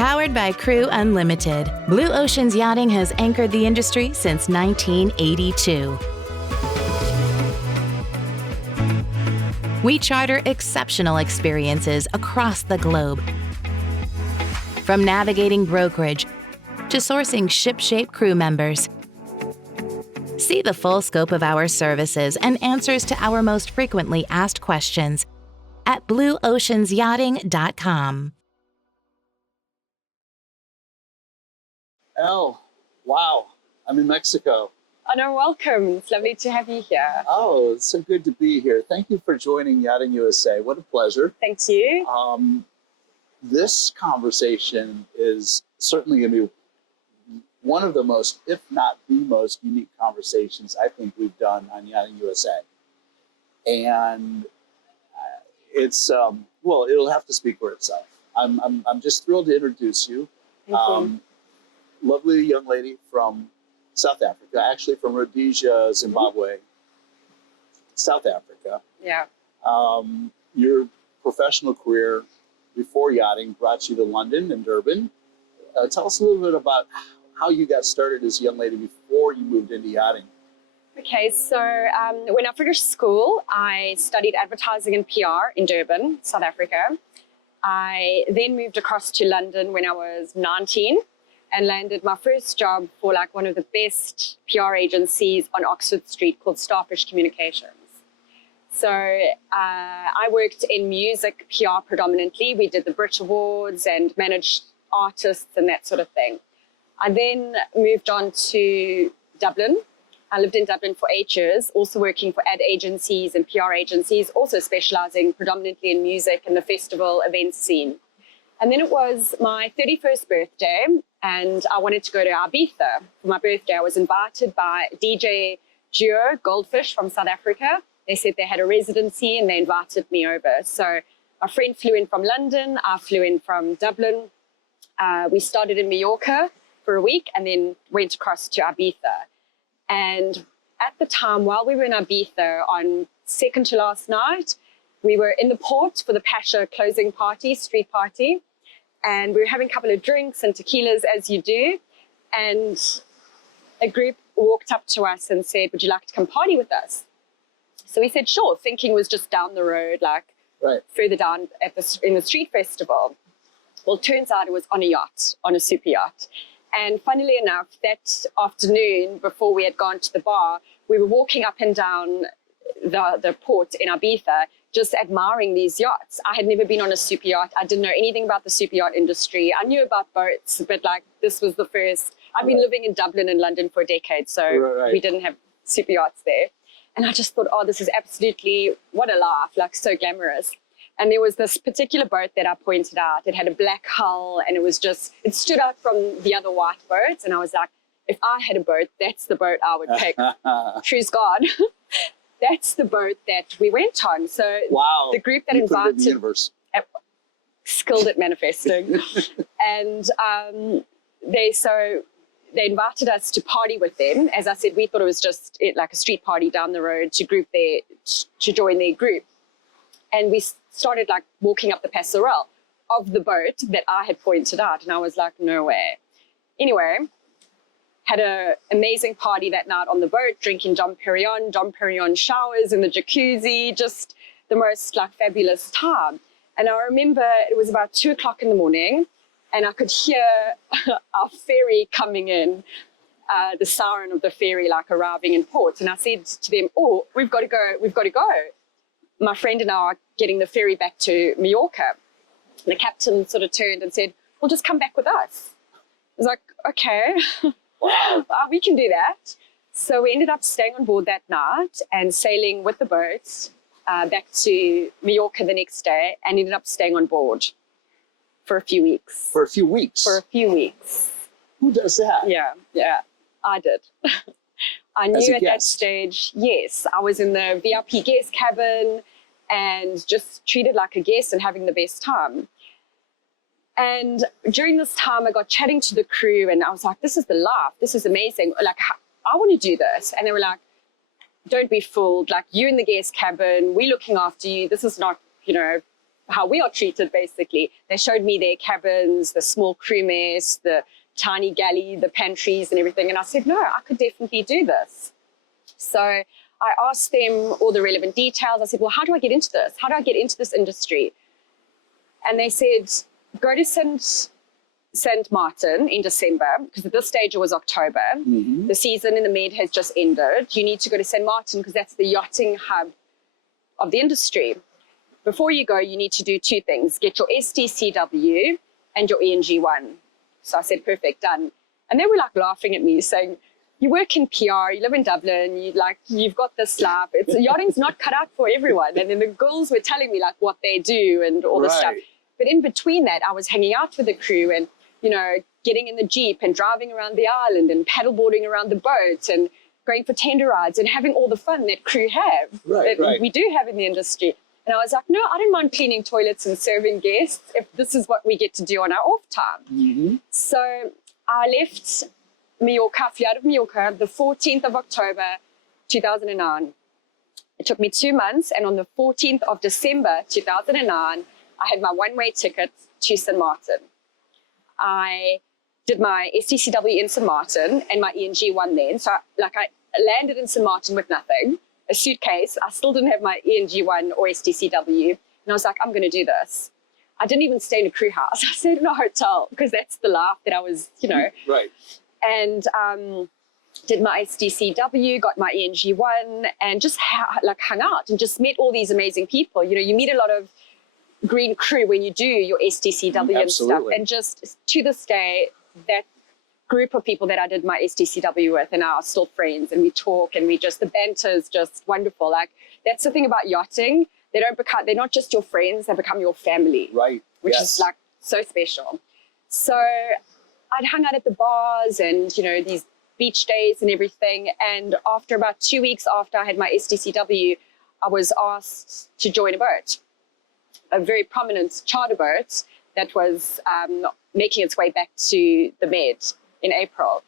Powered by Crew Unlimited, Blue Oceans Yachting has anchored the industry since 1982. We charter exceptional experiences across the globe. From navigating brokerage to sourcing ship-shape crew members. See the full scope of our services and answers to our most frequently asked questions at blueoceansyachting.com. Elle, wow, I'm in Mexico. Oh, no, welcome. It's lovely to have you here. Oh, it's so good to be here. Thank you for joining Yachting USA. What a pleasure. Thank you. This conversation is certainly going to be one of the most, if not the most unique conversations I think we've done on Yachting USA. And it's, well, it'll have to speak for itself. I'm just thrilled to introduce you. Thank you. Lovely young lady from South Africa, actually from Rhodesia, Zimbabwe, South Africa. Yeah. Your professional career before yachting brought you to London and Dublin. Tell us a little bit about how you got started as a young lady before you moved into yachting. Okay, so when I finished school, I studied advertising and PR in Durban, South Africa. I then moved across to London when I was 19 and landed my first job for like one of the best PR agencies on Oxford Street called Starfish Communications. So I worked in music PR predominantly. We did the Brit Awards and managed artists and that sort of thing. I then moved on to Dublin. I lived in Dublin for 8 years, also working for ad agencies and PR agencies, also specializing predominantly in music and the festival event scene. And then it was my 31st birthday, and I wanted to go to Ibiza. For my birthday, I was invited by DJ Duo Goldfish from South Africa. They said they had a residency and they invited me over. So a friend flew in from London, I flew in from Dublin. We started in Mallorca for a week and then went across to Ibiza. And at the time, while we were in Ibiza on second to last night, we were in the port for the Pasha closing party, street party. And we were having a couple of drinks and tequilas, as you do. And a group walked up to us and said, would you like to come party with us? So we said, sure, thinking was just down the road, like further down at in the street festival. Well, it turns out it was on a yacht, on a super yacht. And funnily enough, that afternoon, before we had gone to the bar, we were walking up and down the port in Ibiza, just admiring these yachts. I had never been on a super yacht. I didn't know anything about the super yacht industry. I knew about boats, but like this was the first. I've been living in Dublin and London for a decade, so we didn't have super yachts there. And I just thought, oh, this is absolutely, what a laugh, like so glamorous. And there was this particular boat that I pointed out. It had a black hull and it was just, it stood out from the other white boats. And I was like, if I had a boat, that's the boat I would pick. True's God. That's the boat that we went on. So the group that invited, the universe. Skilled at manifesting. And they invited us to party with them. As I said, we thought it was just like a street party down the road to join their group. And we started like walking up the passerelle of the boat that I had pointed out. And I was like, no way. Anyway, had an amazing party that night on the boat, drinking Dom Perignon showers in the jacuzzi, just the most like fabulous time. And I remember it was about 2 o'clock in the morning and I could hear our ferry coming in, the siren of the ferry like arriving in port. And I said to them, oh, we've got to go. My friend and I are getting the ferry back to Mallorca. And the captain sort of turned and said, well, just come back with us. I was like, okay, we can do that. So we ended up staying on board that night and sailing with the boats back to Mallorca the next day and ended up staying on board for a few weeks. For a few weeks? For a few weeks. Who does that? Yeah, I did. I knew at that stage, yes, I was in the VIP guest cabin and just treated like a guest and having the best time. And during this time, I got chatting to the crew and I was like, this is the life. This is amazing. Like, I want to do this. And they were like, don't be fooled. Like, you in the guest cabin, we're looking after you. This is not, how we are treated, basically. They showed me their cabins, the small crew mess, the tiny galley, the pantries and everything. And I said, no, I could definitely do this. So I asked them all the relevant details. I said, well, how do I get into this? How do I get into this industry? And they said, go to St. Martin in December, because at this stage it was October. Mm-hmm. The season in the Med has just ended. You need to go to St. Martin because that's the yachting hub of the industry. Before you go, you need to do two things. Get your STCW and your ENG1. So I said, perfect, done. And they were like laughing at me saying, you work in PR, you live in Dublin, you've got this life. Yachting's not cut out for everyone. And then the girls were telling me like what they do and all this stuff. But in between that, I was hanging out with the crew and, you know, getting in the Jeep and driving around the island and paddleboarding around the boat and going for tender rides and having all the fun that crew have, that we do have in the industry. And I was like, no, I don't mind cleaning toilets and serving guests if this is what we get to do on our off time. Mm-hmm. So I left Mallorca, flew out of Mallorca, the 14th of October, 2009. It took me 2 months, and on the 14th of December, 2009, I had my one-way ticket to St. Martin. I did my STCW in St. Martin and my ENG1 then. So I landed in St. Martin with nothing, a suitcase. I still didn't have my ENG1 or STCW. And I was like, I'm going to do this. I didn't even stay in a crew house. I stayed in a hotel because that's the life that I was, you know. Right. And did my STCW, got my ENG1, and just hung out and just met all these amazing people. You know, you meet a lot of green crew when you do your STCW and stuff. And just to this day, that group of people that I did my STCW with and are still friends, and we talk and the banter is just wonderful. Like, that's the thing about yachting. They're not just your friends, they become your family. Right. Which is like so special. So I'd hung out at the bars and, you know, these beach days and everything. And after about 2 weeks after I had my STCW, I was asked to join a boat, a very prominent charter boat that was making its way back to the Med in April.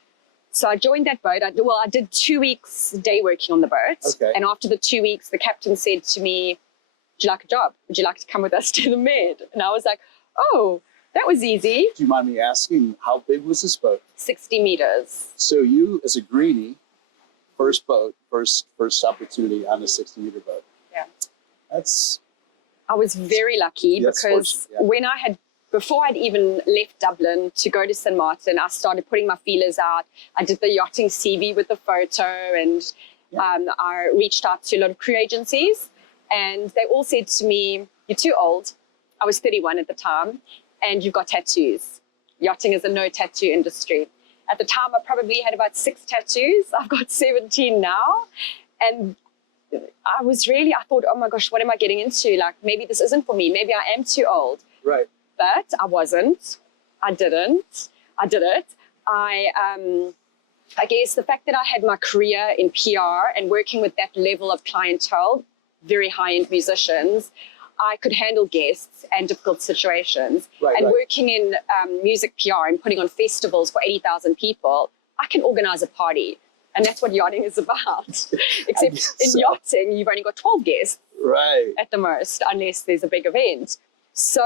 So I joined that boat. I did 2 weeks day working on the boat. Okay. And after the 2 weeks, the captain said to me, would you like a job? Would you like to come with us to the Med? And I was like, oh, that was easy. Do you mind me asking, how big was this boat? 60 meters. So you, as a greenie, first opportunity on a 60-meter boat. Yeah. I was very lucky because before I'd even left Dublin to go to St. Martin, I started putting my feelers out. I did the yachting CV with the photo, and I reached out to a lot of crew agencies, and they all said to me, you're too old. I was 31 at the time, and you've got tattoos. Yachting is a no tattoo industry. At the time, I probably had about 6 tattoos. I've got 17 now. And I thought, oh my gosh, what am I getting into? Like, maybe this isn't for me. Maybe I am too old. Right. But I wasn't. I did it. I guess the fact that I had my career in PR and working with that level of clientele, very high-end musicians, I could handle guests and difficult situations. Working in music PR and putting on festivals for 80,000 people, I can organize a party. And that's what yachting is about. Except in yachting, you've only got 12 guests at the most, unless there's a big event. So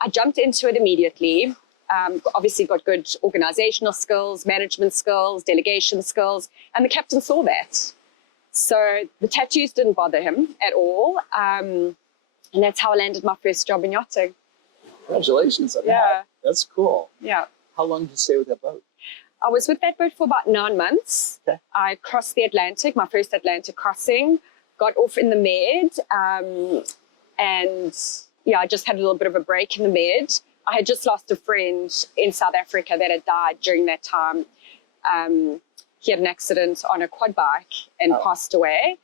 I jumped into it immediately. Obviously got good organizational skills, management skills, delegation skills, and the captain saw that. So the tattoos didn't bother him at all. And that's how I landed my first job in yachting. Congratulations on that. That's cool. Yeah. How long did you stay with that boat? I was with that boat for about 9 months. Okay. I crossed the Atlantic, my first Atlantic crossing, got off in the Med, and I just had a little bit of a break in the Med. I had just lost a friend in South Africa that had died during that time. He had an accident on a quad bike and passed away.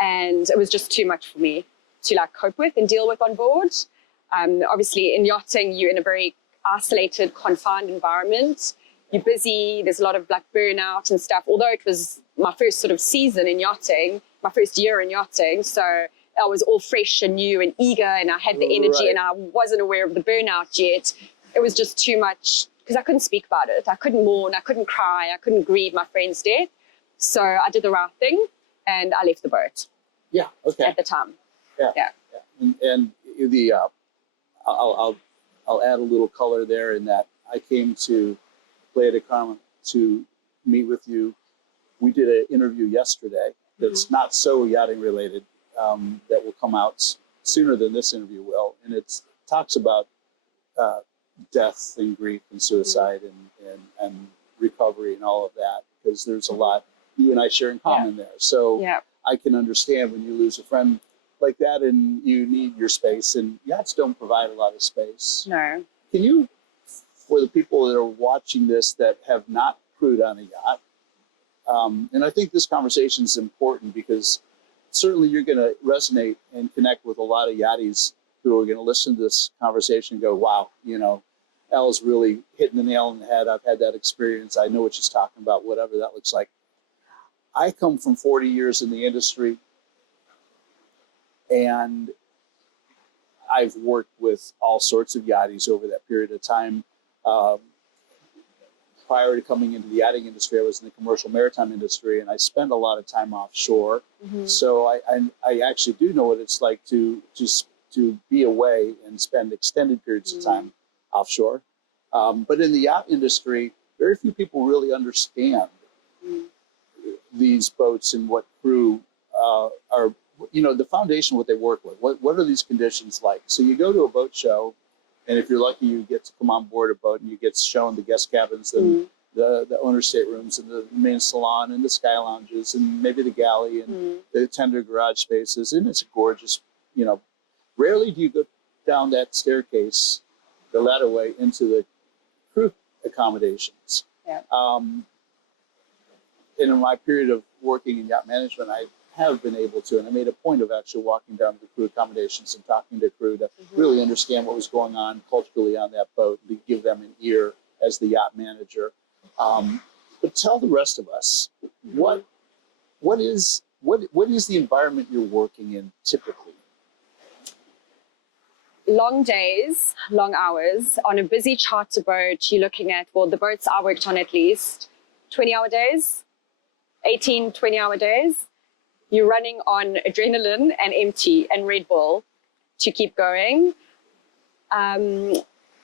And it was just too much for me to cope with and deal with on board. Obviously in yachting, you're in a very isolated, confined environment. You're busy, there's a lot of burnout and stuff. Although it was my first sort of season in yachting, my first year in yachting, so I was all fresh and new and eager, and I had the energy, and I wasn't aware of the burnout yet. It was just too much because I couldn't speak about it. I couldn't mourn, I couldn't cry, I couldn't grieve my friend's death. So I did the right thing and I left the boat. Yeah, okay. At the time. Yeah. And the I'll add a little color there in that I came to Playa del Carmen to meet with you. We did an interview yesterday that's not so yachting related, that will come out sooner than this interview will, and it talks about death and grief and suicide and recovery and all of that, because there's a lot you and I share in common there. So I can understand when you lose a friend like that and you need your space, and yachts don't provide a lot of space. No. Can you, for the people that are watching this that have not crewed on a yacht, and I think this conversation is important because certainly you're going to resonate and connect with a lot of yachties who are going to listen to this conversation and go, wow, you know, Elle's really hitting the nail on the head. I've had that experience. I know what she's talking about, whatever that looks like. I come from 40 years in the industry, and I've worked with all sorts of yachties over that period of time. Prior to coming into the yachting industry, I was in the commercial maritime industry, and I spent a lot of time offshore. So I actually do know what it's like to be away and spend extended periods of time offshore. But in the yacht industry, very few people really understand these boats and what crew are, you know, the foundation, what they work with. What are these conditions like? So you go to a boat show, and if you're lucky, you get to come on board a boat and you get shown the guest cabins and the owner's staterooms and the main salon and the sky lounges and maybe the galley and the tender garage spaces. And it's a gorgeous, you know, rarely do you go down that staircase, the ladderway into the crew accommodations. And in my period of working in yacht management, I have been able to, and I made a point of actually walking down to the crew accommodations and talking to crew to really understand what was going on culturally on that boat, to give them an ear as the yacht manager. But tell the rest of us, what is the environment you're working in typically? Long days, long hours. On a busy charter boat, you're looking at, well, the boats I worked on at least 20-hour days, 18, 20-hour days. You're running on adrenaline and empty and Red Bull to keep going.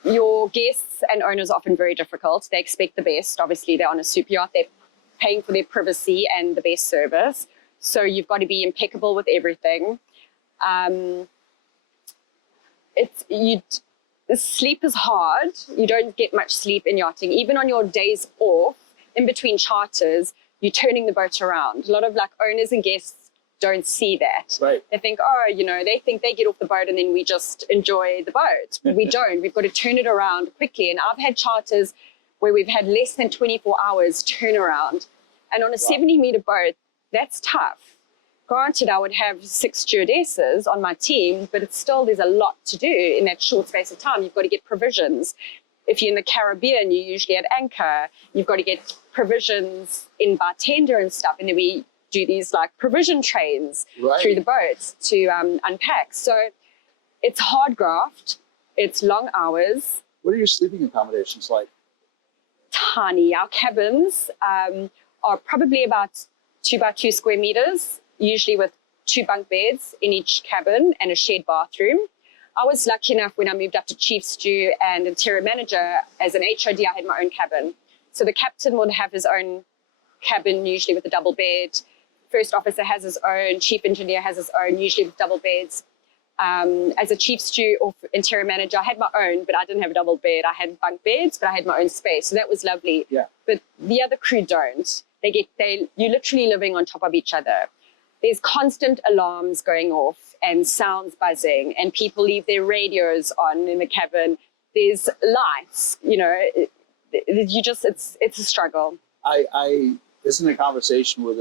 Your guests and owners are often very difficult. They expect the best. Obviously, they're on a super yacht. They're paying for their privacy and the best service. So you've got to be impeccable with everything. Sleep is hard. You don't get much sleep in yachting. Even on your days off, in between charters, you're turning the boat around. A lot of like owners and guests don't see that. Right. They think, oh, you know, they think they get off the boat and then we just enjoy the boat. We don't. We've got to turn it around quickly. And I've had charters where we've had less than 24 hours turnaround. And on a 70-meter boat, that's tough. Granted, I would have 6 stewardesses on my team, but it's still, there's a lot to do in that short space of time. You've got to get provisions. If you're in the Caribbean, you're usually at anchor. You've got to get provisions in by tender and stuff. And then we do these like provision trains through the boats to unpack. So it's hard graft. It's long hours. What are your sleeping accommodations like? Tiny. Our cabins are probably about 2 by 2 square meters, usually with 2 bunk beds in each cabin and a shared bathroom. I was lucky enough when I moved up to chief stew and interior manager as an HOD, I had my own cabin. So the captain would have his own cabin, usually with a double bed. First officer has his own, chief engineer has his own, usually with double beds. As a chief stew or interior manager, I had my own, but I didn't have a double bed. I had bunk beds, but I had my own space. So that was lovely. Yeah. But the other crew don't. You're literally living on top of each other. There's constant alarms going off and sounds buzzing, and people leave their radios on in the cabin. There's lights, you know, it's a struggle. I was in a conversation with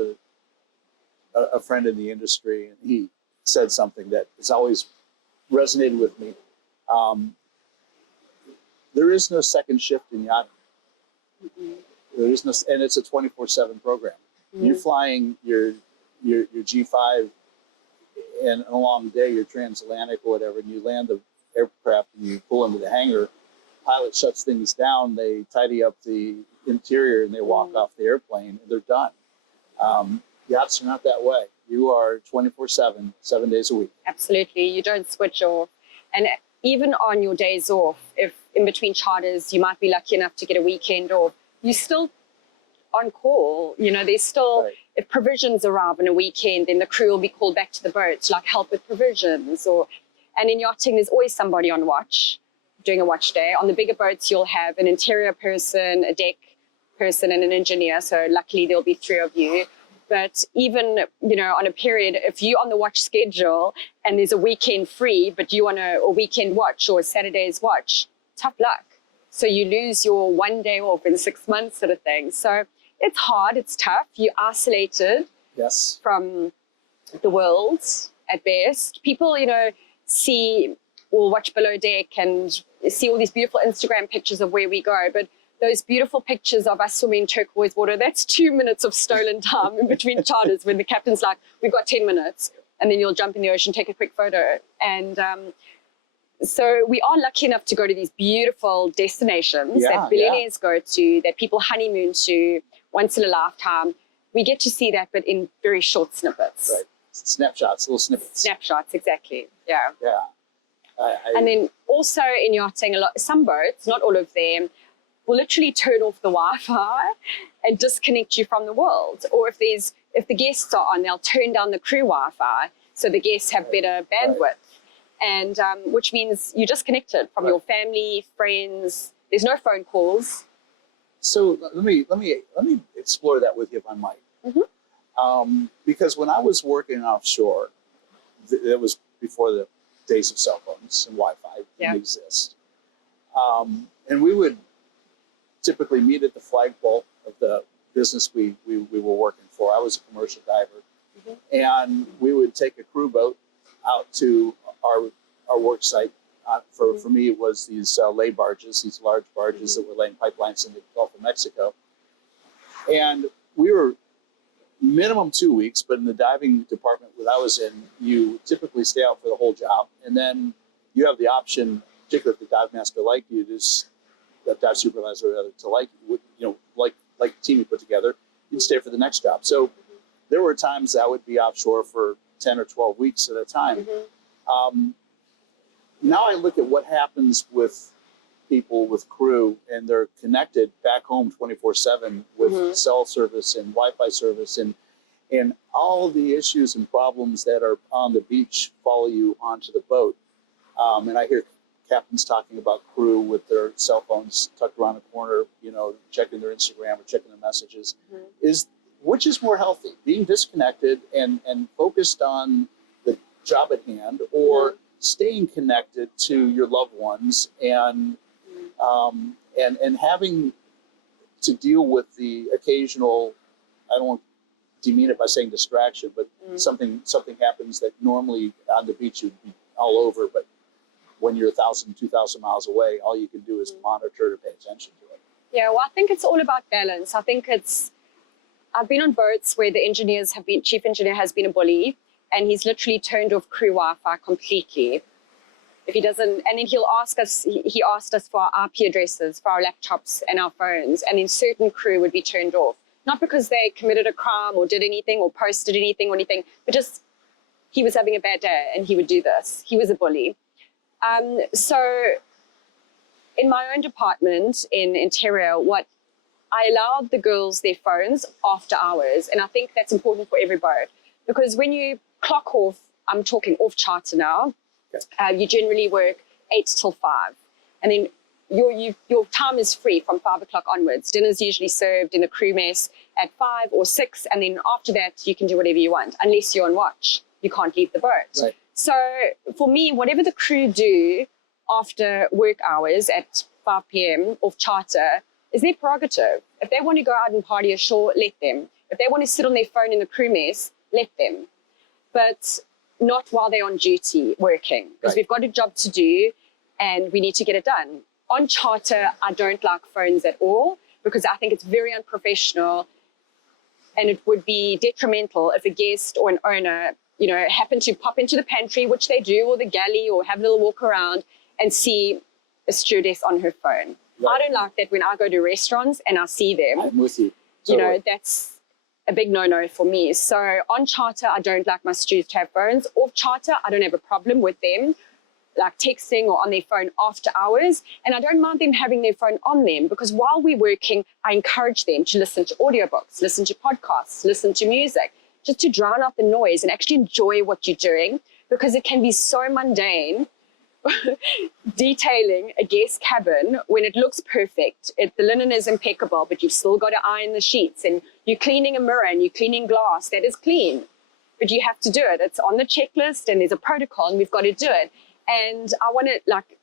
a friend in the industry, and he said something that has always resonated with me. There is no second shift in yachting. There is no, and it's a 24/7 program. You're flying your G5 and a long day, your transatlantic or whatever, and you land the aircraft and you pull into the hangar. Pilot shuts things down. They tidy up the interior and they walk off the airplane and they're done. Yachts are not that way. You are 24/7, 7 days a week. Absolutely. You don't switch off. And even on your days off, if in between charters you might be lucky enough to get a weekend off, you still on call. You know, there's still, Right. if provisions arrive on a weekend, then the crew will be called back to the boat to like help with provisions. And in yachting, there's always somebody on watch, doing a watch day. On the bigger boats, you'll have an interior person, a deck person, and an engineer. So luckily there'll be 3 of you. But even, you know, on a period, if you're on the watch schedule and there's a weekend free, but you want a weekend watch or a Saturday's watch, tough luck. So you lose your 1 day off in 6 months sort of thing. So it's hard, it's tough. You're isolated Yes. from the world at best. People, you know, see or watch below deck and see all these beautiful Instagram pictures of where we go. But those beautiful pictures of us swimming in turquoise water, that's 2 minutes of stolen time in between charters when the captain's like, we've got 10 minutes. And then you'll jump in the ocean, take a quick photo. And so we are lucky enough to go to these beautiful destinations that billionaires go to, that people honeymoon to once in a lifetime. We get to see that, but in very short snippets. Right. Snapshots, little snippets. Snapshots, exactly. Yeah. Yeah. And then also in yachting, some boats, not all of them, will literally turn off the Wi-Fi and disconnect you from the world. Or if the guests are on, they'll turn down the crew Wi-Fi so the guests have better bandwidth. And which means you're disconnected from your family, friends. There's no phone calls. So let me explore that with you if I might. Mm-hmm. Because when I was working offshore, it was before the days of cell phones and Wi-Fi didn't exist. And we would typically meet at the flagpole of the business we were working for. I was a commercial diver. And we would take a crew boat out to our work site. For me, it was these lay barges, these large barges that were laying pipelines in the Gulf of Mexico. And we were minimum 2 weeks, but in the diving department that I was in, you typically stay out for the whole job. And then you have the option, particularly if the dive master liked you, the dive supervisor to like the team you put together, you'd stay for the next job. So there were times that I would be offshore for 10 or 12 weeks at a time. Now I look at what happens with people, with crew, and they're connected back home 24/7 with cell service and Wi-Fi service, and all the issues and problems that are on the beach follow you onto the boat. And I hear captains talking about crew with their cell phones tucked around the corner, you know, checking their Instagram or checking their messages. Which is more healthy, being disconnected and focused on the job at hand, or staying connected to your loved ones and having to deal with the occasional, I don't want to demean it by saying distraction, but something happens that normally on the beach you'd be all over, but when you're 1,000, 2,000 miles away, all you can do is monitor to pay attention to it. Yeah, well, I think it's all about balance. I think I've been on boats where the chief engineer has been a bully, and he's literally turned off crew Wi-Fi completely. If he doesn't, and then he asked us for our IP addresses, for our laptops and our phones, and then certain crew would be turned off. Not because they committed a crime or did anything or posted anything or anything, but just he was having a bad day and he would do this. He was a bully. So in my own department in interior, I allowed the girls their phones after hours, and I think that's important for every boat, because when you clock off, I'm talking off charter now, you generally work 8 till 5, and then your time is free from 5 o'clock onwards. Dinner's usually served in the crew mess at 5 or 6, and then after that you can do whatever you want, unless you're on watch. You can't leave the boat. Right. So for me, whatever the crew do after work hours at 5 p.m. off charter is their prerogative. If they want to go out and party ashore, let them. If they want to sit on their phone in the crew mess, let them. But not while they're on duty working, because we've got a job to do and we need to get it done. On charter, I don't like phones at all, because I think it's very unprofessional, and it would be detrimental if a guest or an owner, you know, happen to pop into the pantry, which they do, or the galley, or have a little walk around and see a stewardess on her phone. I don't like that when I go to restaurants and I see them. I'm with you. You know, that's a big no-no for me. So on charter, I don't like my stewards to have phones. Off charter, I don't have a problem with them, like texting or on their phone after hours. And I don't mind them having their phone on them, because while we're working, I encourage them to listen to audiobooks, listen to podcasts, listen to music, just to drown out the noise and actually enjoy what you're doing, because it can be so mundane detailing a guest cabin when it looks perfect. The linen is impeccable, but you've still got to iron the sheets, and you're cleaning a mirror and you're cleaning glass that is clean, but you have to do it. It's on the checklist and there's a protocol and we've got to do it. And I want to, like,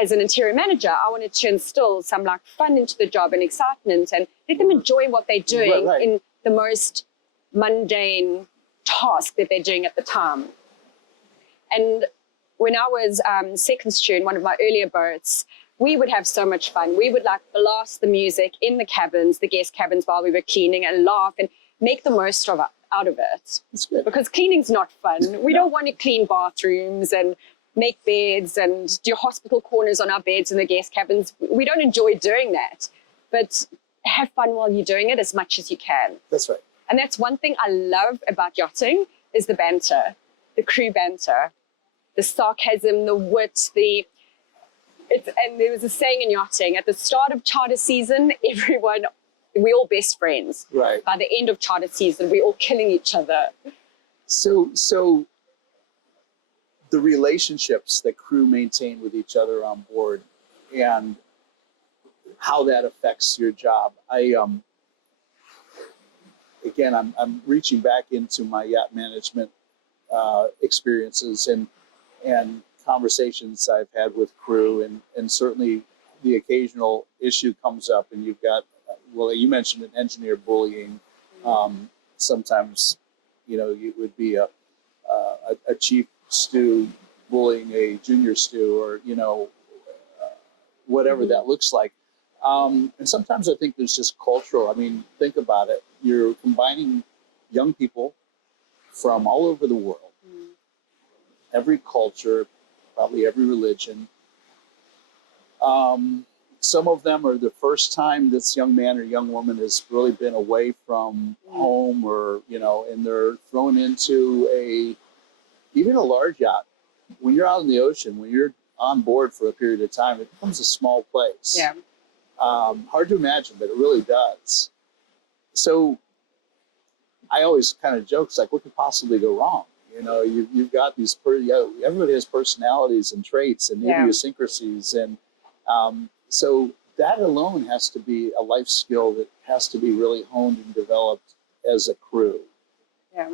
as an interior manager, I wanted to instill some like fun into the job and excitement, and let them enjoy what they're doing in the most mundane task that they're doing at the time. And when I was second steward in one of my earlier boats, we would have so much fun. We would like blast the music in the cabins, the guest cabins, while we were cleaning, and laugh and make the most of it, out of it. That's good. Because cleaning's not fun. We don't want to clean bathrooms and make beds and do hospital corners on our beds in the guest cabins. We don't enjoy doing that. But have fun while you're doing it as much as you can. That's right. And that's one thing I love about yachting, is the banter, the crew banter, the sarcasm, the wit, and there was a saying in yachting, at the start of charter season, we're all best friends. Right. By the end of charter season, we're all killing each other. So the relationships that crew maintain with each other on board, and how that affects your job. I'm reaching back into my yacht management experiences and conversations I've had with crew, and certainly the occasional issue comes up, and you've got, well, you mentioned an engineer bullying. Sometimes, it would be a chief stew bullying a junior stew, or, whatever that looks like. And sometimes I think there's just cultural. I mean, think about it. You're combining young people from all over the world, every culture, probably every religion. Some of them are the first time this young man or young woman has really been away from home, or, and they're thrown into even a large yacht. When you're out in the ocean, when you're on board for a period of time, it becomes a small place. Yeah. Hard to imagine, but it really does. So I always kind of joke, it's like, what could possibly go wrong? You've got these, everybody has personalities and traits and idiosyncrasies. And so that alone has to be a life skill that has to be really honed and developed as a crew. Yeah.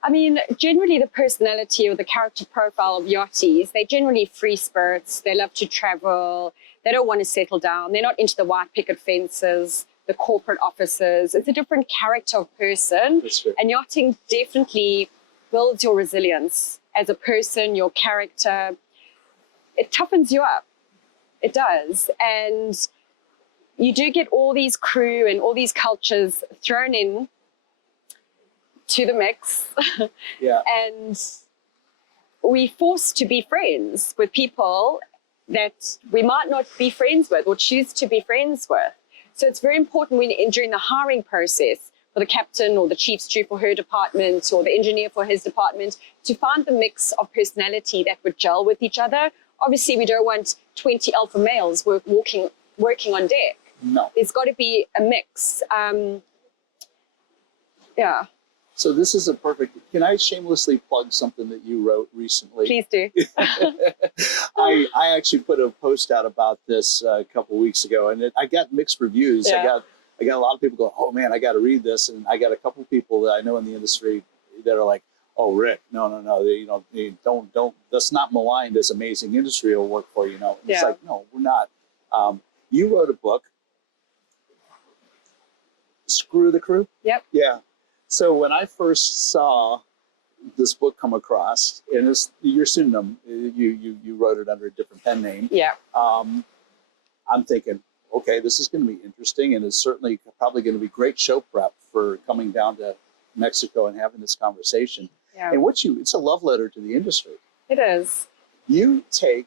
I mean, generally the personality or the character profile of yachties, they're generally free spirits. They love to travel. They don't want to settle down. They're not into the white picket fences, the corporate offices. It's a different character of person. That's right. And yachting definitely builds your resilience as a person, your character. It toughens you up. It does. And you do get all these crew and all these cultures thrown in to the mix. Yeah. And we're forced to be friends with people that we might not be friends with or choose to be friends with. So it's very important during the hiring process for the captain or the chief stew for her department or the engineer for his department to find the mix of personality that would gel with each other. Obviously, we don't want 20 alpha males working on deck. No. There's got to be a mix. Yeah. So this is a perfect, can I shamelessly plug something that you wrote recently? Please do. I actually put a post out about this a couple of weeks ago, and I got mixed reviews. Yeah. I got a lot of people go, oh man, I got to read this. And I got a couple of people that I know in the industry that are like, oh, Rick, no, don't, that's not malign this amazing industry will work for, It's like, no, we're not. You wrote a book, Screw the Crew? Yep. Yeah. So when I first saw this book come across, and it's your pseudonym, you wrote it under a different pen name. Yeah. I'm thinking, okay, this is going to be interesting, and it's certainly probably going to be great show prep for coming down to Mexico and having this conversation. Yeah. And it's a love letter to the industry. It is. You take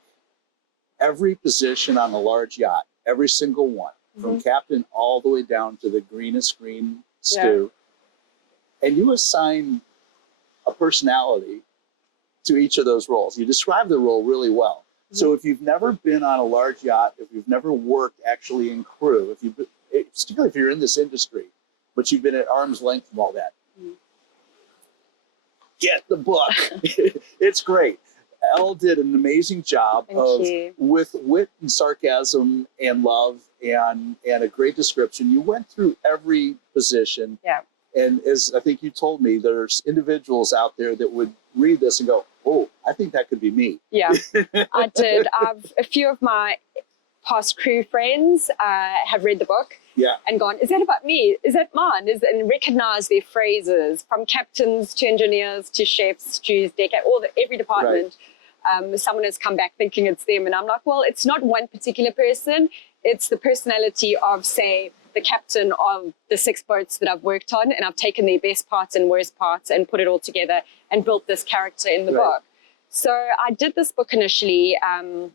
every position on a large yacht, every single one, from captain all the way down to the greenest green stew. And you assign a personality to each of those roles. You describe the role really well. So if you've never been on a large yacht, if you've never worked actually in crew, particularly if you're in this industry, but you've been at arm's length from all that, get the book. It's great. Elle did an amazing job with wit and sarcasm and love and a great description. You went through every position. Yeah. And as I think you told me, there's individuals out there that would read this and go, oh, I think that could be me. Yeah, I did. A few of my past crew friends have read the book. Yeah. And gone, is that about me? Is that mine? And recognize their phrases, from captains to engineers to chefs, stewards, deckhand, every department. Right. Someone has come back thinking it's them. And I'm like, well, it's not one particular person. It's the personality of, say, the captain of the 6 boats that I've worked on. And I've taken their best parts and worst parts and put it all together and built this character in the book. So I did this book initially. I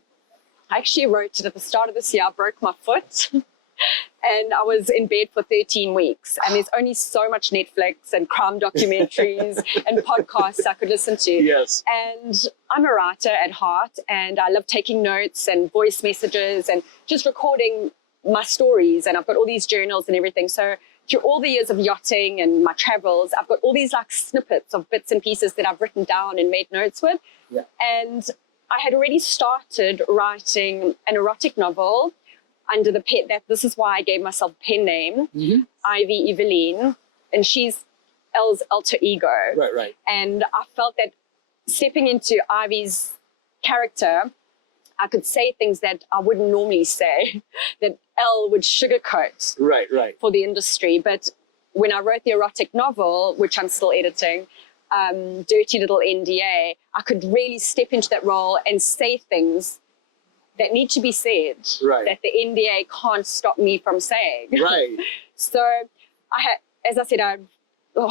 actually wrote it at the start of this year. I broke my foot. And I was in bed for 13 weeks. And there's only so much Netflix and crime documentaries and podcasts I could listen to. Yes. And I'm a writer at heart, and I love taking notes and voice messages and just recording my stories. And I've got all these journals and everything. So through all the years of yachting and my travels, I've got all these like snippets of bits and pieces that I've written down and made notes with. Yeah. And I had already started writing an erotic novel under the pen, this is why I gave myself a pen name, Ivy Eveline, and she's Elle's alter ego. Right, right. And I felt that stepping into Ivy's character, I could say things that I wouldn't normally say, that Elle would sugarcoat for the industry. But when I wrote the erotic novel, which I'm still editing, Dirty Little NDA, I could really step into that role and say things that need to be said, that the NDA can't stop me from saying. Right. So I had, as I said, I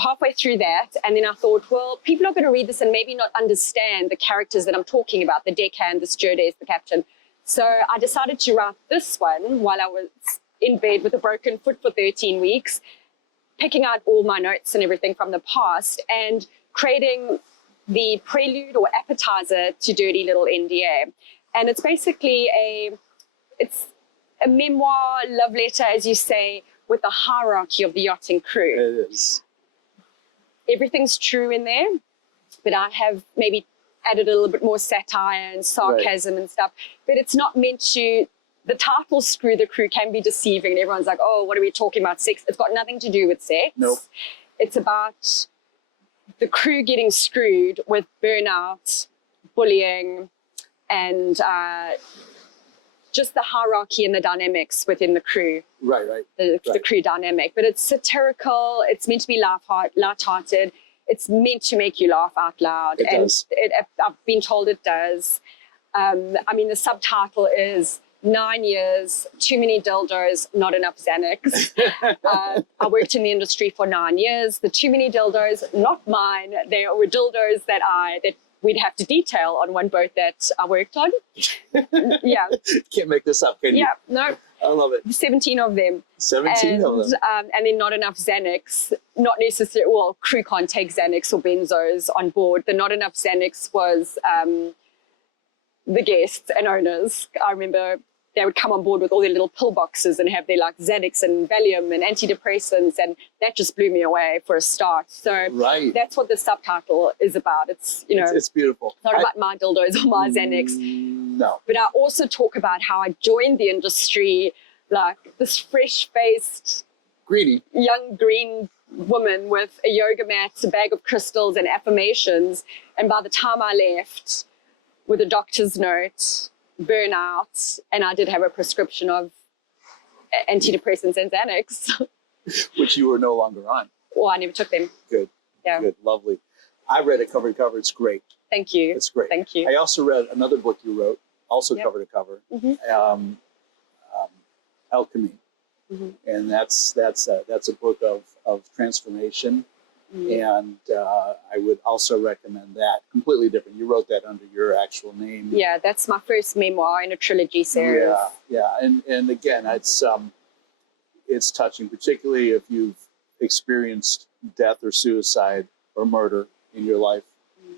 halfway through that, and then I thought, well, people are going to read this and maybe not understand the characters that I'm talking about, the deckhand, the stewardess, the captain. So I decided to write this one while I was in bed with a broken foot for 13 weeks, picking out all my notes and everything from the past and creating the prelude or appetizer to Dirty Little NDA. And it's basically a memoir, love letter, as you say, with the hierarchy of the yachting crew. It is. Everything's true in there, but I have maybe added a little bit more satire and sarcasm and stuff. But it's not meant to, the title Screw the Crew can be deceiving. And everyone's like, oh, what are we talking about, sex? It's got nothing to do with sex. Nope. It's about the crew getting screwed with burnout, bullying, and just the hierarchy and the dynamics within the crew. Right, right. The crew dynamic. But it's satirical. It's meant to be light-hearted. It's meant to make you laugh out loud. It does. I've been told it does. I mean, the subtitle is 9 years, too many dildos, not enough Xanax. I worked in the industry for 9 years. The too many dildos, not mine. They were dildos that we'd have to detail on one boat that I worked on. Yeah. Can't make this up, can you? Yeah, no. I love it. 17 of them. 17 of them. And then not enough Xanax. Not necessarily, well, crew can't take Xanax or benzos on board. The not enough Xanax was the guests and owners. I remember they would come on board with all their little pill boxes and have their like Xanax and Valium and antidepressants, and that just blew me away for a start. So that's what the subtitle is about. It's, you know, it's beautiful. It's not about my dildos or my Xanax. No. But I also talk about how I joined the industry like this fresh-faced, young green woman with a yoga mat, a bag of crystals and affirmations. And by the time I left with a doctor's note, burnout, and I did have a prescription of antidepressants and Xanax. Which you were no longer on. Well, I never took them. Good. Yeah. Good. Lovely. I read it cover to cover. It's great. Thank you. It's great. Thank you. I also read another book you wrote, also cover to cover, Alchemy. And that's a book of transformation. And I would also recommend that. Completely different. You wrote that under your actual name. Yeah, that's my first memoir in a trilogy series. Yeah, yeah. And again, it's touching, particularly if you've experienced death or suicide or murder in your life.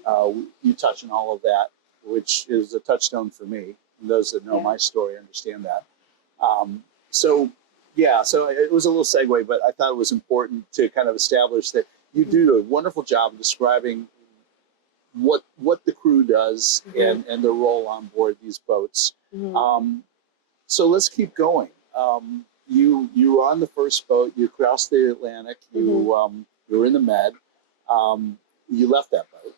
You touch on all of that, which is a touchstone for me. And those that know my story understand that. So it was a little segue, but I thought it was important to kind of establish that you do a wonderful job of describing what the crew does and the role on board these boats. So let's keep going. You were on the first boat. You crossed the Atlantic. You were in the Med. You left that boat.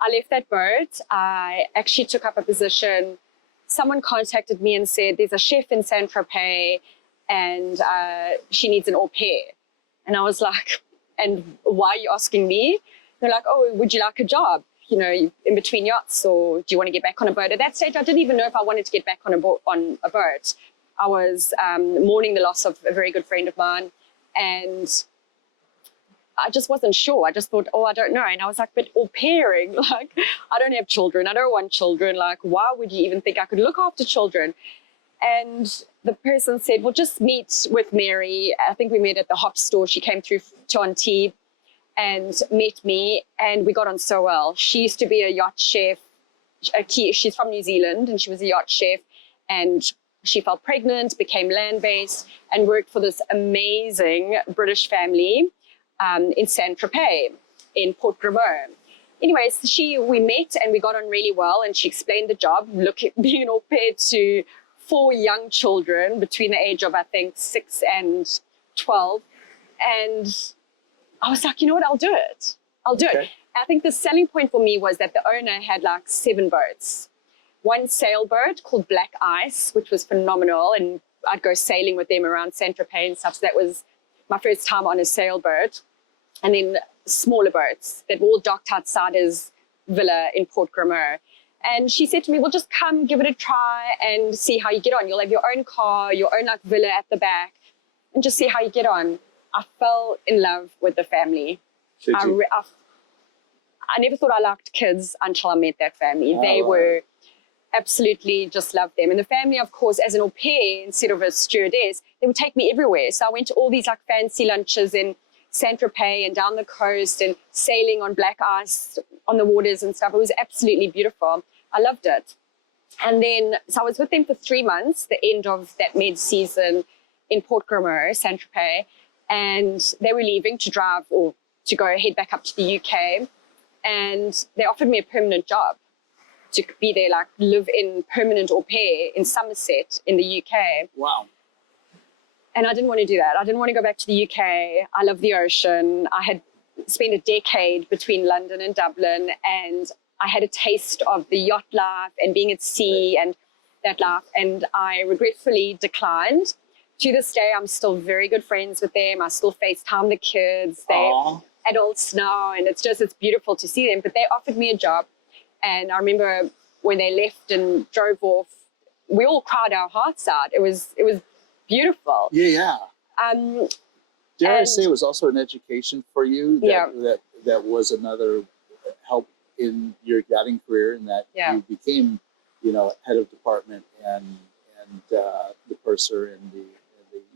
I left that boat. I actually took up a position. Someone contacted me and said, there's a chef in Saint-Tropez and she needs an au pair. And I was like, and why are you asking me? They're like, oh, would you like a job? You know, in between yachts, or do you want to get back on a boat? At that stage, I didn't even know if I wanted to get back on a boat. I was mourning the loss of a very good friend of mine, and I just wasn't sure. I just thought, oh, I don't know. And I was like, but au pairing, like, I don't have children. I don't want children. Like, why would you even think I could look after children? And the person said, well, just meet with Mary. I think we met at the hop store. She came through to Antibes and met me, and we got on so well. She used to be a yacht chef. She's from New Zealand, and she was a yacht chef, and she fell pregnant, became land-based, and worked for this amazing British family in Saint-Tropez, in Port Grimaud. Anyways, we met, and we got on really well, and she explained the job, being an au pair to 4 young children between the age of, I think, 6 and 12, and I was like, you know what, I'll do it. I'll do it. I think the selling point for me was that the owner had like 7 boats. One sailboat called Black Ice, which was phenomenal. And I'd go sailing with them around Saint-Tropez and stuff. So that was my first time on a sailboat. And then smaller boats that were all docked outside his villa in Port Grimaud. And she said to me, well, just come, give it a try and see how you get on. You'll have your own car, your own like villa at the back, and just see how you get on. I fell in love with the family. I never thought I liked kids until I met that family. They were absolutely, just loved them. And the family, of course, as an au pair, instead of a stewardess, they would take me everywhere. So I went to all these like fancy lunches in Saint-Tropez and down the coast and sailing on black ice on the waters and stuff. It was absolutely beautiful. I loved it. And then, so I was with them for 3 months, the end of that mid-season in Port Grimaud, Saint-Tropez. And they were leaving to drive or to go head back up to the UK. And they offered me a permanent job to be there, like live in permanent au pair in Somerset in the UK. Wow. And I didn't want to do that. I didn't want to go back to the UK. I love the ocean. I had spent a decade between London and Dublin, and I had a taste of the yacht life and being at sea and that life. And I regretfully declined. To this day, I'm still very good friends with them. I still FaceTime the kids. They're adults now, and it's beautiful to see them. But they offered me a job. And I remember when they left and drove off, we all cried our hearts out. It was beautiful. Yeah. Dare I say it was also an education for you? That was another help in your yachting career, in that you became, head of department and the purser and the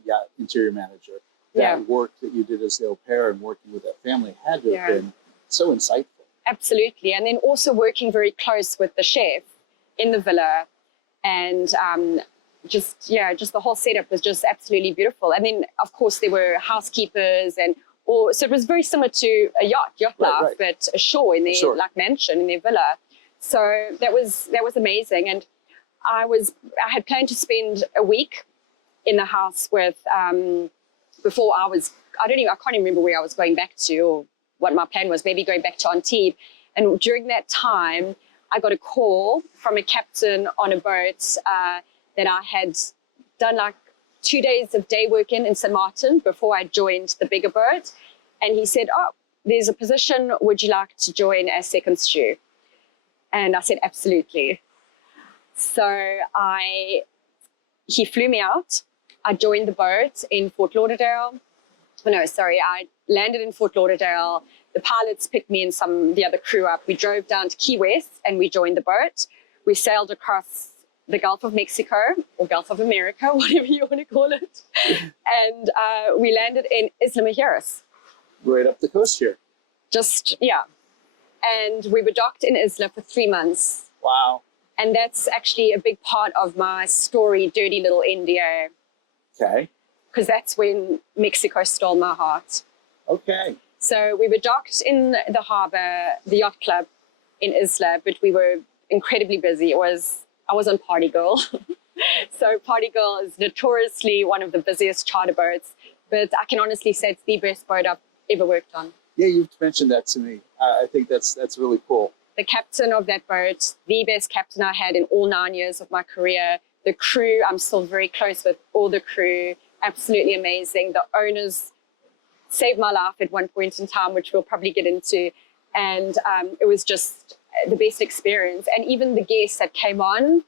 yacht interior manager. That work that you did as the au pair and working with that family had to have been so insightful. Absolutely. And then also working very close with the chef in the villa, and just the whole setup was just absolutely beautiful. And then of course there were housekeepers so it was very similar to a yacht life, but ashore in their like mansion, in their villa. So that was amazing. And I had planned to spend a week in the house with before I can't even remember where I was going back to or what my plan was, maybe going back to Antibes. And during that time, I got a call from a captain on a boat that I had done like 2 days of day work in St. Martin before I joined the bigger boat. And he said, oh, there's a position, would you like to join as second stew? And I said, absolutely. So he flew me out. I joined the boat in Fort Lauderdale. I landed in Fort Lauderdale. The pilots picked me and the other crew up. We drove down to Key West and we joined the boat. We sailed across the Gulf of Mexico or Gulf of America, whatever you want to call it. And we landed in Isla Mujeres. Right up the coast here. And we were docked in Isla for 3 months. Wow. And that's actually a big part of my story, Dirty Little India. Okay. Because that's when Mexico stole my heart. Okay. So we were docked in the harbor, the yacht club in Isla, but we were incredibly busy. I was on Party Girl. So Party Girl is notoriously one of the busiest charter boats, but I can honestly say it's the best boat I've ever worked on. Yeah, you've mentioned that to me. I think that's really cool. The captain of that boat, the best captain I had in all 9 years of my career. The crew, I'm still very close with all the crew. Absolutely amazing. The owners saved my life at one point in time, which we'll probably get into. And it was just the best experience. And even the guests that came on,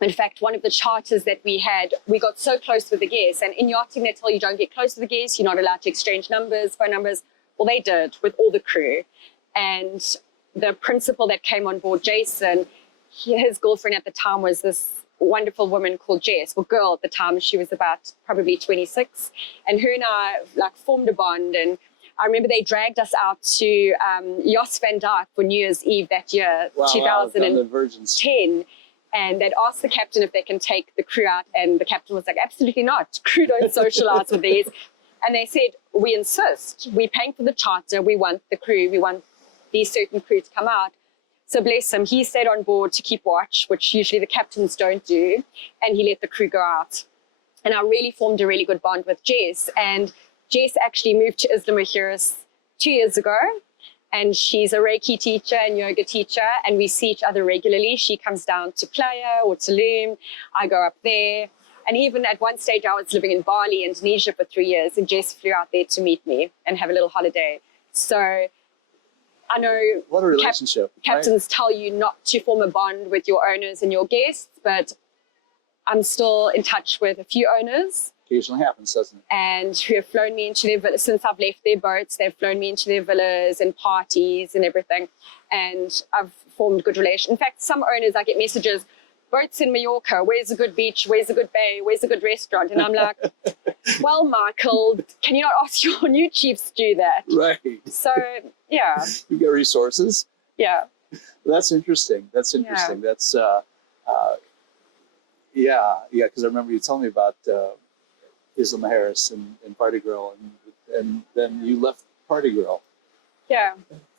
in fact, one of the charters that we had, we got so close with the guests. And in yachting, they tell you don't get close to the guests. You're not allowed to exchange numbers, phone numbers. Well, they did with all the crew. And the principal that came on board, Jason, his girlfriend at the time was this wonderful woman called Jess. Well, girl at the time, she was about probably 26. And her and I formed a bond. And I remember they dragged us out to Yacht Van Dyke for New Year's Eve that year, Wow, 2010. And they'd asked the captain if they can take the crew out. And the captain was like, absolutely not. Crew don't socialize with these. And they said, we insist. We're paying for the charter. We want the crew. We want these certain crew to come out. So bless him, he stayed on board to keep watch, which usually the captains don't do. And he let the crew go out. And I really formed a really good bond with Jess. And Jess actually moved to Isla Mujeres 2 years ago. And she's a Reiki teacher and yoga teacher. And we see each other regularly. She comes down to Playa or Tulum. I go up there. And even at one stage, I was living in Bali, Indonesia for 3 years. And Jess flew out there to meet me and have a little holiday. So I know what a relationship, captains tell you not to form a bond with your owners and your guests, but I'm still in touch with a few owners. Occasionally happens, doesn't it? And who have flown me into their villas. Since I've left their boats, they've flown me into their villas and parties and everything. And I've formed good relations. In fact, some owners, I get messages, boats in Mallorca, where's a good beach, where's a good bay, where's a good restaurant? And I'm like, well, Michael, can you not ask your new chiefs to do that? Right. So, yeah. You get resources. Yeah. That's interesting. That's interesting. Yeah. That's, because I remember you telling me about Isla Mujeres and Party Girl, and then you left Party Girl. Yeah.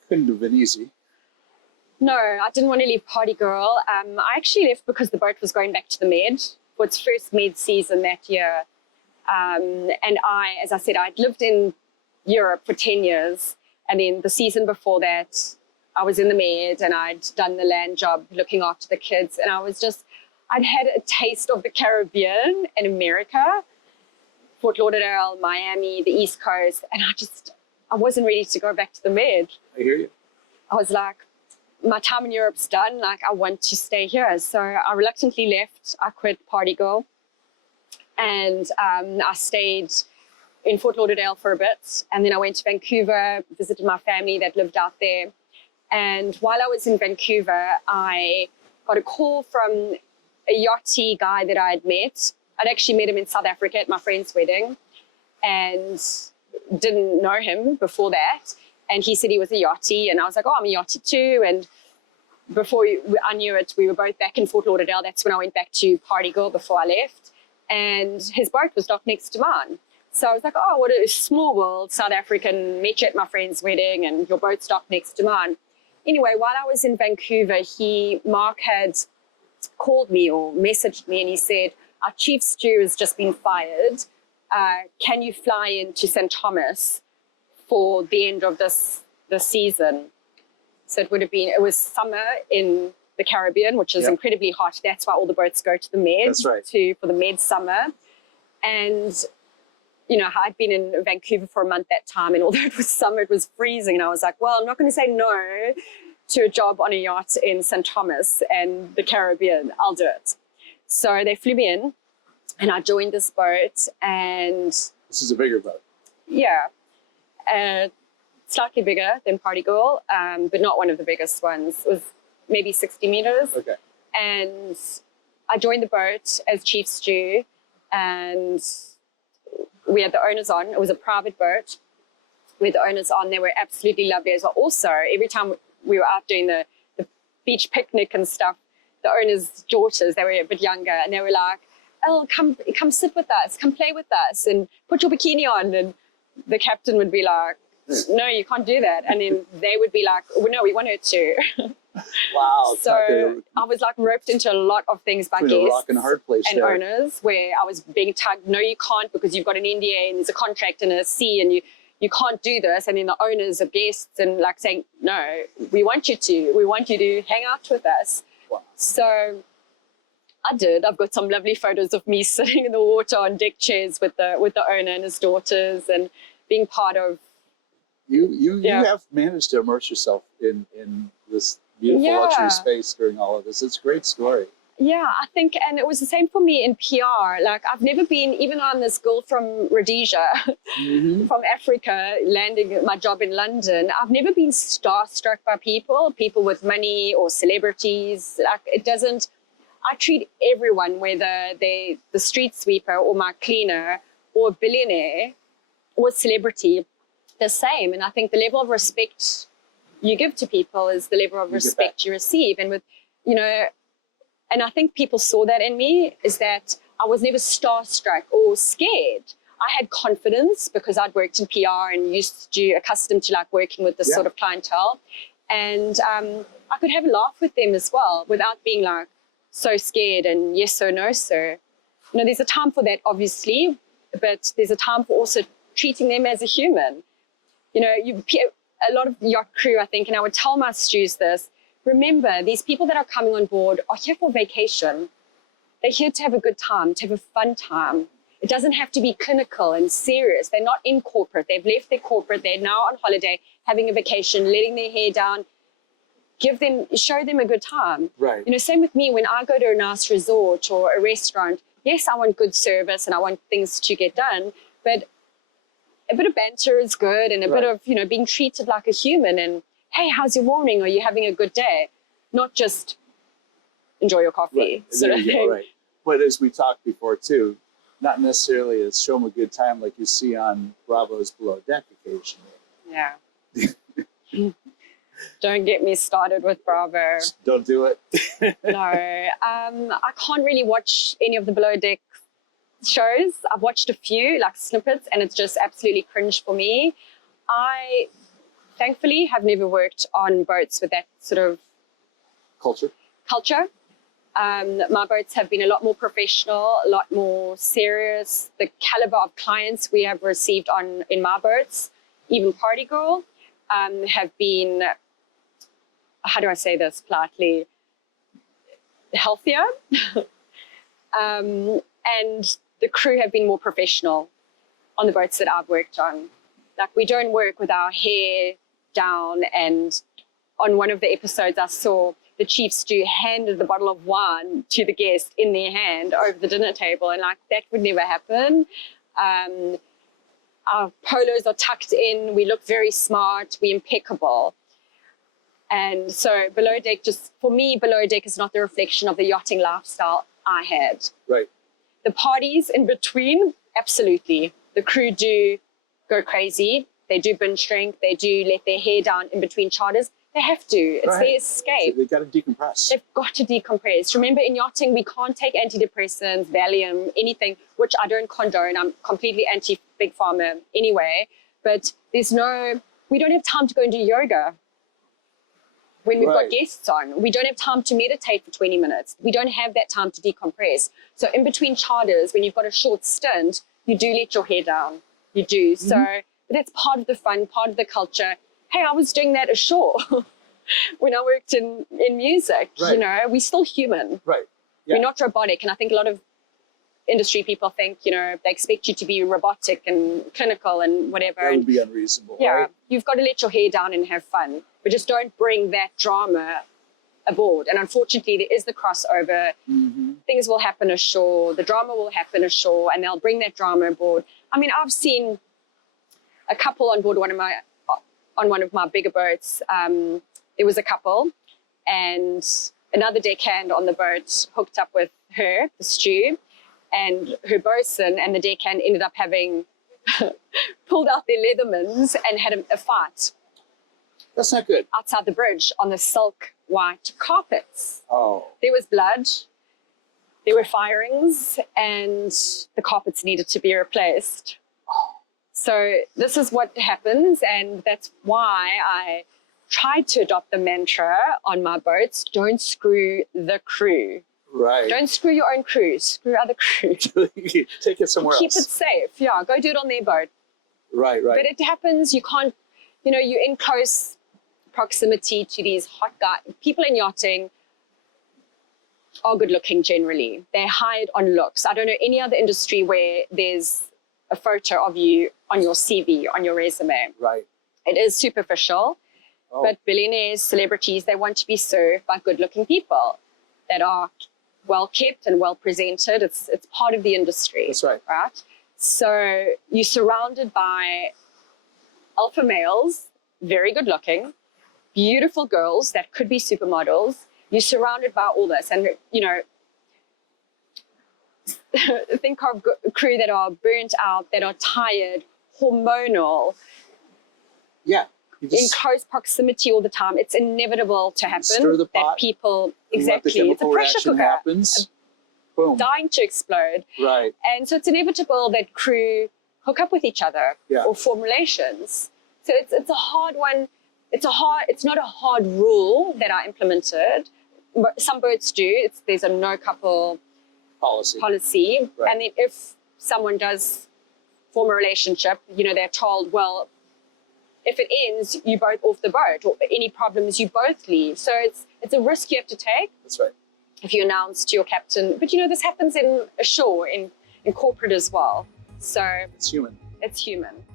Couldn't have been easy. No, I didn't want to leave Party Girl. I actually left because the boat was going back to the Med for its first Med season that year. And I, as I said, I'd lived in Europe for 10 years. And then the season before that, I was in the Med and I'd done the land job looking after the kids. And I'd had a taste of the Caribbean and America, Fort Lauderdale, Miami, the East Coast. And I wasn't ready to go back to the Med. I hear you. I was like, my time in Europe's done. Like, I want to stay here. So I reluctantly left. I quit Party Girl. And I stayed in Fort Lauderdale for a bit. And then I went to Vancouver, visited my family that lived out there. And while I was in Vancouver, I got a call from a yachty guy that I had met. I'd actually met him in South Africa at my friend's wedding and didn't know him before that. And he said he was a yachty. And I was like, oh, I'm a yachty too. And before I knew it, we were both back in Fort Lauderdale. That's when I went back to Party Girl before I left. And his boat was docked next to mine. So I was like, oh, what a small world, South African, met you at my friend's wedding and your boat's docked next to mine. Anyway, while I was in Vancouver, Mark had called me or messaged me and he said, our chief stew has just been fired. Can you fly into St. Thomas for the end of this season? So it was summer in the Caribbean, which is incredibly hot. That's why all the boats go to the Med. That's right. For the Med summer. And, I'd been in Vancouver for a month that time, and although it was summer, it was freezing. And I was like, well, I'm not going to say no to a job on a yacht in St. Thomas and the Caribbean. I'll do it. So they flew me in, and I joined this boat. And this is a bigger boat. Yeah. Slightly bigger than Party Girl, but not one of the biggest ones. It was maybe 60 meters. Okay. And I joined the boat as chief stew, and we had the owners on. It was a private boat. with the owners on. They were absolutely lovely as well. Also, every time we were out doing the beach picnic and stuff, the owners' daughters, they were a bit younger, and they were like, "Oh, come sit with us, come play with us, and put your bikini on." And the captain would be like, "No, you can't do that." And then they would be like, "Oh, no, we want her to." Wow. So I was like roped into a lot of things by guests a rock and a hard place and there. owners, where I was being tugged, "No, you can't, because you've got an NDA and there's a contract and a C, and you can't do this." And then the owners are guests and like saying, "No, we want you to hang out with us." Wow. So I did. I've got some lovely photos of me sitting in the water on deck chairs with the owner and his daughters, and being part of. You have managed to immerse yourself in this beautiful luxury space during all of this. It's a great story. Yeah, I think, and it was the same for me in PR. Like, I've never been, even on this girl from Rhodesia, from Africa, landing my job in London, I've never been starstruck by people with money or celebrities. Like, it doesn't, I treat everyone, whether they're the street sweeper or my cleaner or a billionaire or a celebrity, the same. And I think the level of respect you give to people is the level of respect you receive. And with, and I think people saw that in me, is that I was never starstruck or scared. I had confidence because I'd worked in PR and accustomed to like working with this sort of clientele. And I could have a laugh with them as well without being like so scared and yes or no, sir. There's a time for that, obviously, but there's a time for also treating them as a human. A lot of yacht crew, I think, and I would tell my stews this, remember, these people that are coming on board are here for vacation. They're here to have a good time, to have a fun time. It doesn't have to be clinical and serious. They're not in corporate. They've left their corporate. They're now on holiday, having a vacation, letting their hair down. Show them a good time. Right. Same with me when I go to a nice resort or a restaurant. Yes, I want good service and I want things to get done, but a bit of banter is good, and a bit of, being treated like a human, and hey, how's your morning? Are you having a good day? Not just enjoy your coffee. Right. There you go, right. But as we talked before too, not necessarily a show them a good time like you see on Bravo's Below Deck occasionally. Yeah. Don't get me started with Bravo. Don't do it. No. I can't really watch any of the Below Deck shows. I've watched a few, like snippets, and it's just absolutely cringe for me. I thankfully have never worked on boats with that sort of culture. My boats have been a lot more professional, a lot more serious. The caliber of clients we have received in my boats, even Party Girl, have been, how do I say this politely, healthier. And the crew have been more professional on the boats that I've worked on. Like, we don't work with our hair down, and on one of the episodes I saw the chief stew handed the bottle of wine to the guest in their hand over the dinner table, and like, that would never happen. Our polos are tucked in, we look very smart, we're impeccable. And so Below Deck, for me, Below Deck is not the reflection of the yachting lifestyle I had. Right. The parties in between, absolutely. The crew do go crazy. They do binge drink. They do let their hair down in between charters. They have to. It's their escape. So they've got to decompress. They've got to decompress. Remember, in yachting, we can't take antidepressants, Valium, anything, which I don't condone. I'm completely anti-big pharma anyway. But we don't have time to go and do yoga when we've got guests on. We don't have time to meditate for 20 minutes. We don't have that time to decompress. So in between charters, when you've got a short stint, you do let your hair down. You do. So but that's part of the fun, part of the culture. Hey, I was doing that ashore when I worked in music. We're still human. Right. Yeah. We're not robotic. And I think a lot of industry people think, they expect you to be robotic and clinical and whatever. That would be unreasonable. Yeah. Right? You've got to let your hair down and have fun. But just don't bring that drama aboard. And unfortunately, there is the crossover. Things will happen ashore. The drama will happen ashore, and they'll bring that drama aboard. I mean, I've seen a couple on board one of my bigger boats. There was a couple, and another deckhand on the boat hooked up with her, the stew, and her bosun and the deckhand ended up having pulled out their Leathermans and had a fight That's not good. outside the bridge on the silk white carpets. Oh, There was blood, there were firings, and the carpets needed to be replaced. So this is what happens, and that's why I tried to adopt the mantra on my boats: don't screw the crew. right. Don't screw your own crew, screw other crew. Take it somewhere Keep it else. safe. Yeah, go do it on their boat. Right, But right. it happens, you can't, you're in close proximity to these hot guys. People in yachting are good looking generally. They're hired on looks. I don't know any other industry where there's a photo of you on your CV, on your resume. Right. It is superficial, Oh, but billionaires, celebrities, they want to be served by good looking people that are well kept and well presented. It's part of the industry. that's right. Right? So you're surrounded by alpha males, very good looking, beautiful girls that could be supermodels. You're surrounded by all this. And, think of a crew that are burnt out, that are tired, hormonal, Yeah. You in just close proximity all the time. It's inevitable to happen. stir the pot, that people, let the exactly, it's a chemical pressure reaction cooker, happens. Boom. dying to explode. Right. And so it's inevitable that crew hook up with each other Yeah. or form relations. So it's a hard one. It's not a hard rule that I implemented. But some boats do. There's a no couple Policy. policy. Right. And then if someone does form a relationship, they're told, well, if it ends, you both off the boat, or any problems, you both leave. So it's a risk you have to take That's right. if you announce to your captain. But this happens in ashore, in corporate as well. So It's human. it's human.